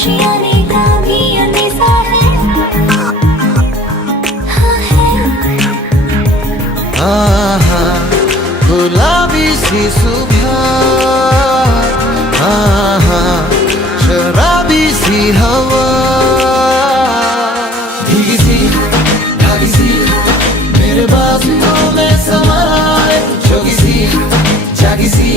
आशियाने का भी अंदेशा है, हाँ है। आहा गुलाबी सी सुबह, आहा शराबी सी हवा, भीगी सी भागी सी मेरे बाजुओं में समाए, जोगी सी जागी सी